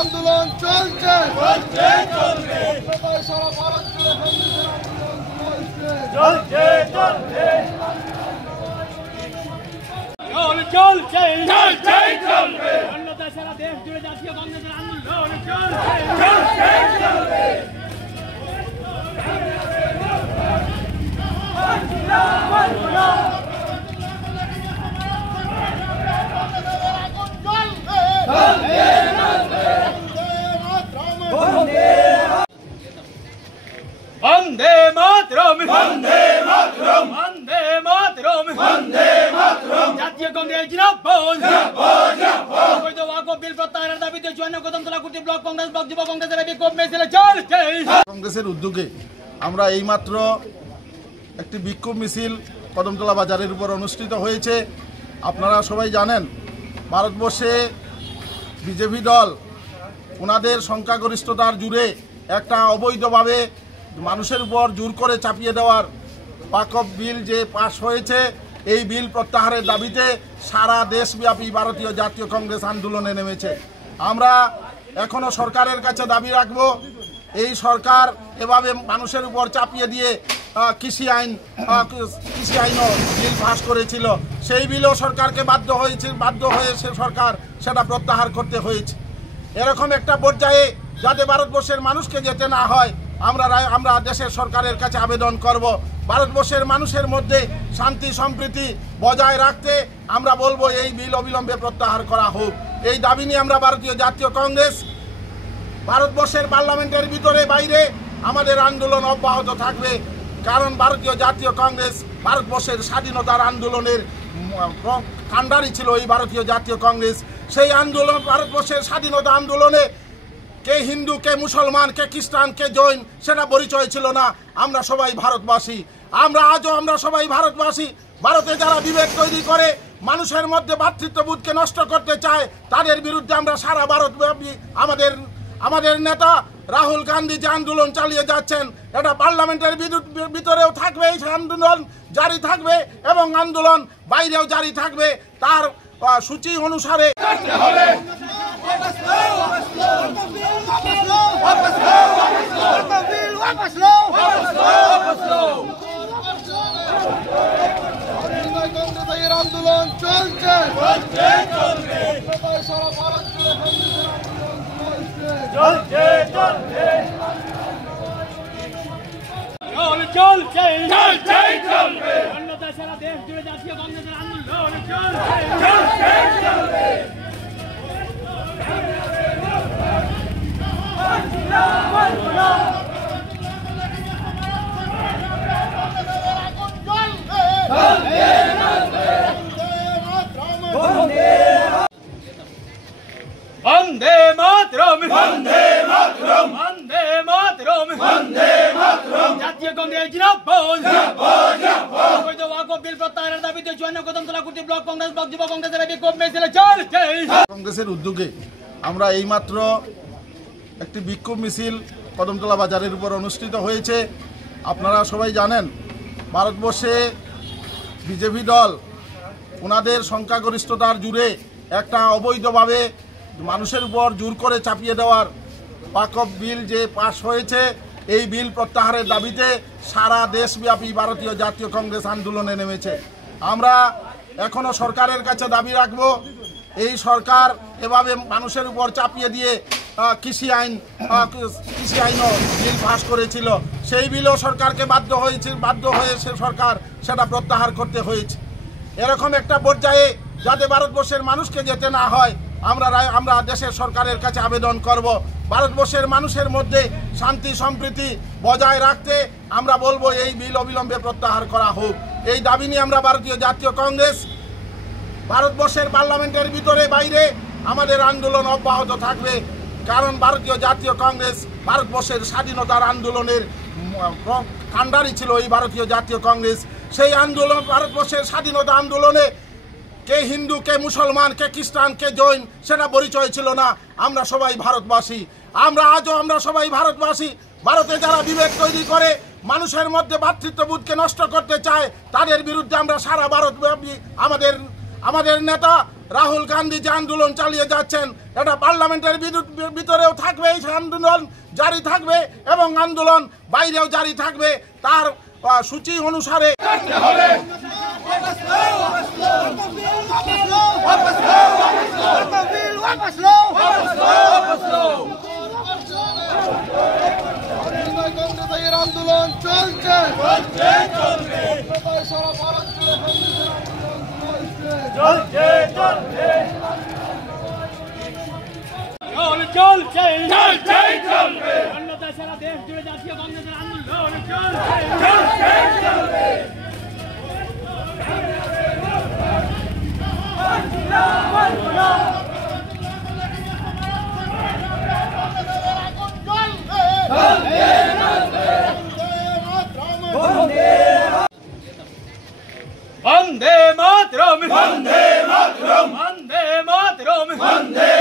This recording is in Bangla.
আন্দোলন চলছে সারা দেশ জুড়ে জাতীয় কংগ্রেসের আন্দোলন চলছে। বন্দে মাতরম, বন্দে মাতরম, বন্দে মাতরম, বন্দে মাতরম। জাতীয় কংগ্রেস জিন্দাবাদ, জিন্দাবাদ, জিন্দাবাদ। বৈধ ওয়াকফ বিল প্রত্যাহারের দাবিতে 54 কদমতলা কুটি ব্লক কংগ্রেস ব্লক যুব কংগ্রেসের বিক্ষোভ মিছিল চলছে। কংগ্রেসের উদ্যোগে আমরা এইমাত্র একটি বিক্ষোভ মিছিল কদমতলা বাজারের উপর অনুষ্ঠিত হয়েছে। আপনারা সবাই জানেন, ভারতবর্ষে বিজেপি দল ওনাদের সংখ্যাগরিষ্ঠতার জুড়ে একটা অবৈধভাবে মানুষের উপর জোর করে চাপিয়ে দেওয়ার ওয়াকফ বিল যে পাশ হয়েছে, এই বিল প্রত্যাহারের দাবিতে সারা দেশব্যাপী ভারতীয় জাতীয় কংগ্রেস আন্দোলনে নেমেছে। আমরা এখনও সরকারের কাছে দাবি রাখব, এই সরকার এভাবে মানুষের উপর চাপিয়ে দিয়ে কৃষি আইনও বিল পাস করেছিল, সেই বিলও সরকারকে বাধ্য হয়ে সরকার সেটা প্রত্যাহার করতে হয়েছে। এরকম একটা পর্যায়ে যাতে ভারতবর্ষের মানুষকে যেতে না হয়, আমরা দেশের সরকারের কাছে আবেদন করব, ভারতবর্ষের মানুষের মধ্যে শান্তি সম্প্রীতি বজায় রাখতে আমরা বলবো এই বিল অবিলম্বে প্রত্যাহার করা হোক। এই দাবি নিয়ে আমরা ভারতীয় জাতীয় কংগ্রেস ভারতবর্ষের পার্লামেন্টের ভিতরে বাইরে আমাদের আন্দোলন অব্যাহত থাকবে। কারণ ভারতীয় জাতীয় কংগ্রেস ভারতবর্ষের স্বাধীনতার আন্দোলনের কাণ্ডারি ছিল এই ভারতীয় জাতীয় কংগ্রেস। সেই আন্দোলন, ভারতবর্ষের স্বাধীনতা আন্দোলনে কে হিন্দু, কে মুসলমান, কে খ্রিস্টান, কে জৈন সেটা পরিচয় ছিল না। আমরা সবাই ভারতবাসী, আমরা সবাই ভারতবাসী। ভারতে যারা বিভেদ তৈরি করে মানুষের মধ্যে ভ্রাতৃত্ববোধকে নষ্ট করতে চায়, তাদের বিরুদ্ধে আমরা সারা ভারতব্যাপী আমাদের নেতা রাহুল গান্ধী যে আন্দোলন চালিয়ে যাচ্ছেন, এটা পার্লামেন্টের ভিতরেও থাকবে, এই আন্দোলন জারি থাকবে এবং আন্দোলন বাইরেও জারি থাকবে। তার সূচি অনুসারে আন্দোলন চলছে সারা দেশ জুড়ে জাতীয় কংগ্রেসের আন্দোলন চলছে। বন্দে মাতরম, বন্দে মাতরম, বন্দে মাতরম, বন্দে মাতরম। জাতীয় কংগ্রেস জিন্দাবাদ, জিন্দাবাদ, জিন্দাবাদ। বৈধ ওয়াকফ বিল প্রত্যাহারের দাবিতে 54 কদমতলা কুটি ব্লক কংগ্রেস ব্লক যুব কংগ্রেসের বিক্ষোভ মিছিল চলছে। কংগ্রেসের উদ্যোগে আমরা এইমাত্র একটি বিক্ষোভ মিছিল কদমতলা বাজারের উপর অনুষ্ঠিত হয়েছে। আপনারা সবাই জানেন, ভারতবর্ষে বিজেপি দল ওনাদের সংখ্যাগরিষ্ঠতার জুড়ে একটা অবৈধভাবে মানুষের উপর জোর করে চাপিয়ে দেওয়ার ওয়াকফ বিল যে পাশ হয়েছে, এই বিল প্রত্যাহারের দাবিতে সারা দেশব্যাপী ভারতীয় জাতীয় কংগ্রেস আন্দোলনে নেমেছে। আমরা এখনও সরকারের কাছে দাবি রাখব, এই সরকার এভাবে মানুষের উপর চাপিয়ে দিয়ে কৃষি আইনও বিল পাস করেছিল, সেই বিলও সরকারকে বাধ্য হয়ে সরকার সেটা প্রত্যাহার করতে হয়েছে। এরকম একটা পর্যায়ে যাতে ভারতবর্ষের মানুষকে যেতে না হয়, আমরা দেশের সরকারের কাছে আবেদন করব, ভারতবর্ষের মানুষের মধ্যে শান্তি সম্প্রীতি বজায় রাখতে আমরা বলবো এই বিল অবিলম্বে প্রত্যাহার করা হোক। এই দাবি নিয়ে আমরা ভারতীয় জাতীয় কংগ্রেস ভারতবর্ষের পার্লামেন্টের ভিতরে বাইরে আমাদের আন্দোলন অব্যাহত থাকবে। কারণ ভারতীয় জাতীয় কংগ্রেস ভারতবর্ষের স্বাধীনতার আন্দোলনের কাণ্ডারি ছিল এই ভারতীয় জাতীয় কংগ্রেস। সেই আন্দোলন, ভারতবর্ষের স্বাধীনতা আন্দোলনে কে হিন্দু, কে মুসলমান, কে খ্রিস্টান, কে জৈন সেটা পরিচয় ছিল না। আমরা সবাই ভারতবাসী, আমরা সবাই ভারতবাসী। ভারতে যারা বিভেদ তৈরি করে মানুষের মধ্যে ভ্রাতৃত্ববোধকে নষ্ট করতে চায় তাদের বিরুদ্ধে আমরা সারা ভারতব্যাপী আমাদের নেতা রাহুল গান্ধী যে আন্দোলন চালিয়ে যাচ্ছেন, এটা পার্লামেন্টের ভিতরেও থাকবে, এই আন্দোলন জারি থাকবে এবং আন্দোলন বাইরেও জারি থাকবে। তার সূচি অনুসারে আন্দোলন চলছে। চলছে অন্যথায় সারা দেশ জুড়ে জাতীয় কংগ্রেসের আন্দোলন চলছে। বন্দে মাতরম, বন্দে